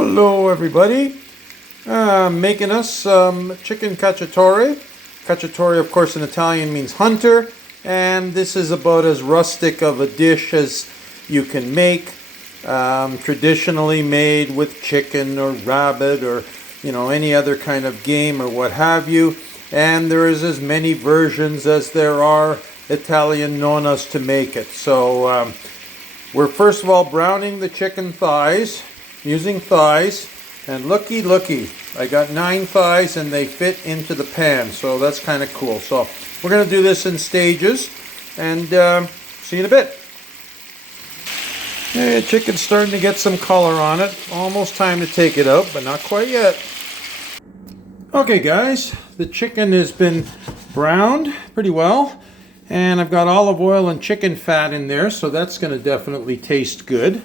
Hello everybody. Making us some chicken cacciatore. Cacciatore, of course, in Italian means hunter, and this is about as rustic of a dish as you can make. Traditionally made with chicken or rabbit or any other kind of game or what have you. And there is as many versions as there are Italian nonnas to make it. So we're first of all browning the chicken thighs using thighs, and looky, I got 9 thighs and they fit into the pan, so that's kind of cool. So we're going to do this in stages, and see you in a bit. Hey, chicken's starting to get some color on it. Almost time to take it out, but not quite yet. Okay guys, the chicken has been browned pretty well, and I've got olive oil and chicken fat in there, so that's going to definitely taste good.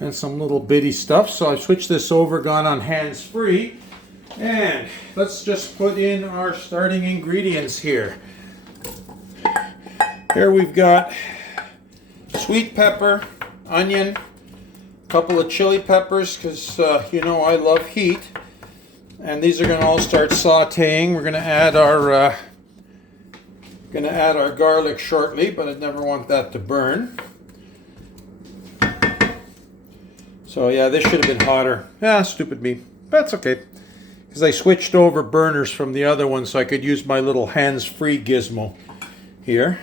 And some little bitty stuff. So I switched this over, gone on hands-free, and let's just put in our starting ingredients here. Here we've got sweet pepper, onion, a couple of chili peppers, because I love heat. And these are going to all start sautéing. We're going to add our garlic shortly, but I never want that to burn. So yeah, this should have been hotter. Yeah, stupid me. That's okay. Because I switched over burners from the other one so I could use my little hands-free gizmo here.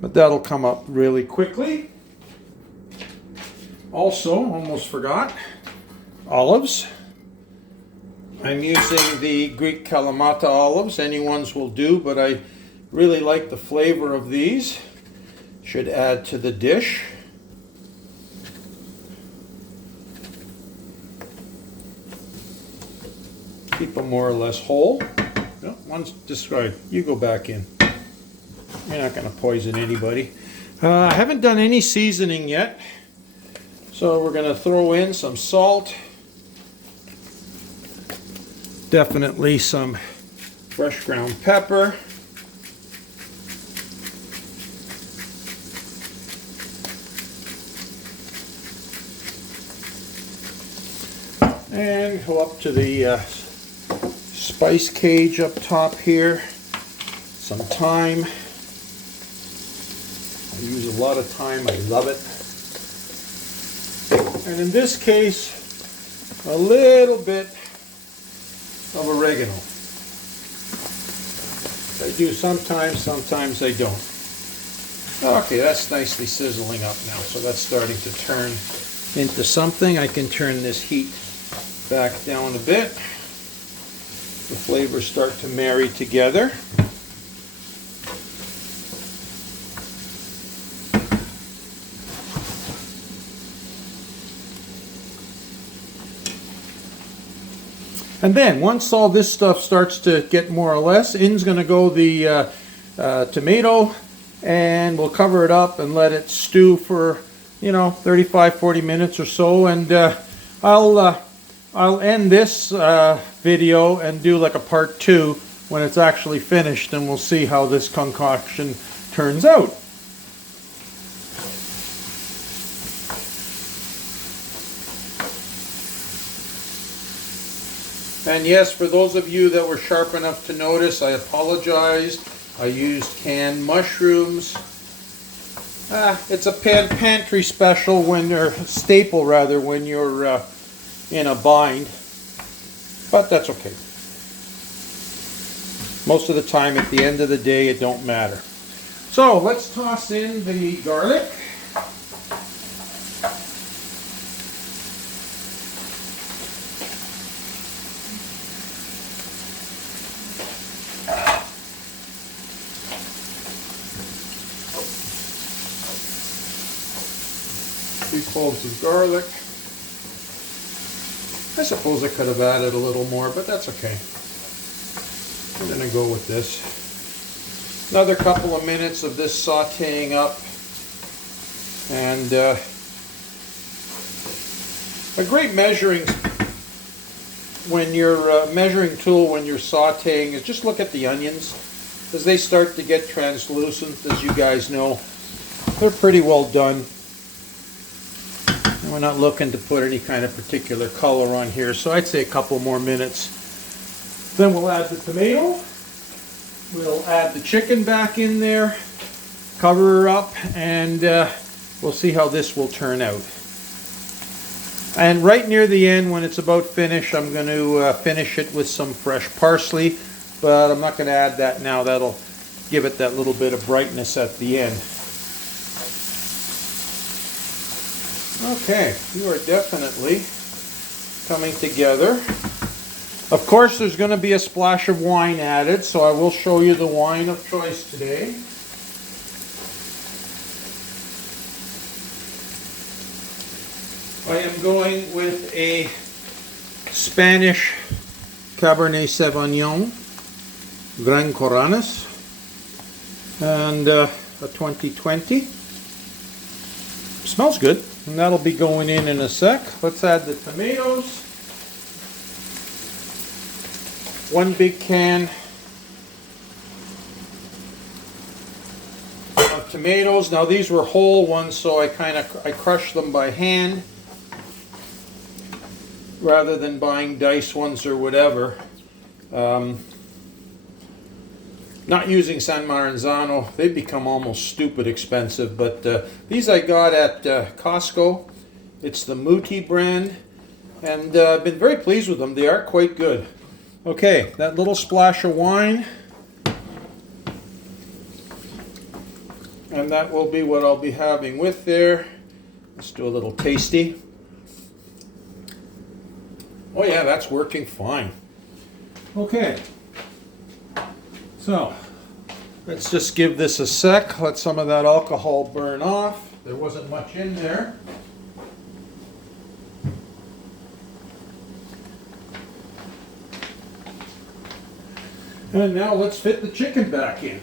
But that'll come up really quickly. Also, almost forgot, olives. I'm using the Greek Kalamata olives. Any ones will do, but I really like the flavor of these. Should add to the dish. Keep them more or less whole. No, one's destroyed. You go back in. You're not going to poison anybody. I haven't done any seasoning yet. So we're going to throw in some salt. Definitely some fresh ground pepper. And go up to the spice cage up top here. Some thyme. I use a lot of thyme. I love it. And in this case, a little bit of oregano. I do sometimes I don't. Okay, that's nicely sizzling up now. So that's starting to turn into something. I can turn this heat back down a bit. The flavors start to marry together. And then once all this stuff starts to get more or less, in's going to go the tomato, and we'll cover it up and let it stew for 35-40 minutes or so, and I'll end this video and do like a part 2 when it's actually finished, and we'll see how this concoction turns out. And yes, for those of you that were sharp enough to notice, I apologize. I used canned mushrooms. It's a pantry special staple when you're in a bind, but that's okay. Most of the time, at the end of the day, it don't matter. So let's toss in the garlic. Three cloves of garlic. I suppose I could have added a little more, but that's okay. I'm going to go with this. Another couple of minutes of this sautéing up. And a great measuring tool when you're sautéing is just look at the onions. As they start to get translucent, as you guys know, they're pretty well done. We're not looking to put any kind of particular color on here, so I'd say a couple more minutes. Then we'll add the tomato. We'll add the chicken back in there, cover her up, and we'll see how this will turn out. And right near the end, when it's about finished, I'm going to finish it with some fresh parsley, but I'm not going to add that now. That'll give it that little bit of brightness at the end. Okay, you are definitely coming together. Of course, there's going to be a splash of wine added, so I will show you the wine of choice today. I am going with a Spanish Cabernet Sauvignon, Gran Coranas, and a 2020. Smells good, and that'll be going in a sec. Let's add the tomatoes. 1 big can of tomatoes. Now these were whole ones, so I crushed them by hand rather than buying diced ones or whatever. Not using San Marzano, they've become almost stupid expensive, but these I got at Costco. It's the Muti brand, and I've been very pleased with them. They are quite good. Okay, that little splash of wine, and that will be what I'll be having with there. Let's do a little tasty. Oh yeah, that's working fine. Okay, so let's just give this a sec, let some of that alcohol burn off. There wasn't much in there. And now let's fit the chicken back in.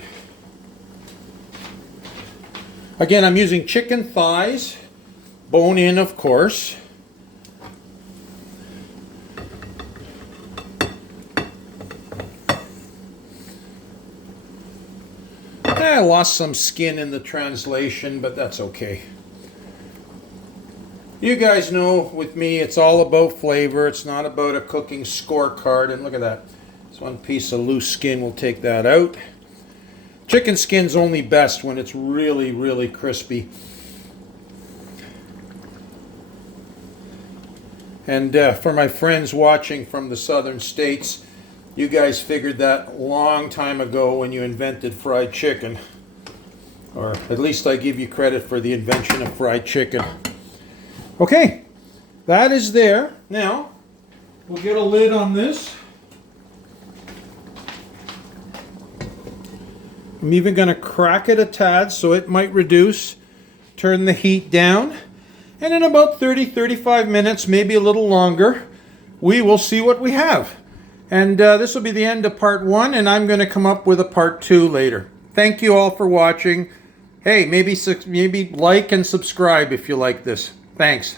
Again, I'm using chicken thighs, bone in of course. I lost some skin in the translation, but that's okay. You guys know with me, it's all about flavor. It's not about a cooking scorecard. And look at that. This one piece of loose skin, we'll take that out. Chicken skin's only best when it's really, really crispy. And for my friends watching from the southern states, you guys figured that long time ago when you invented fried chicken. Or at least I give you credit for the invention of fried chicken. Okay, that is there. Now, we'll get a lid on this. I'm even going to crack it a tad so it might reduce. Turn the heat down. And in about 30-35 minutes, maybe a little longer, we will see what we have. And this will be the end of part 1, and I'm going to come up with a part 2 later. Thank you all for watching. Hey, maybe like and subscribe if you like this. Thanks.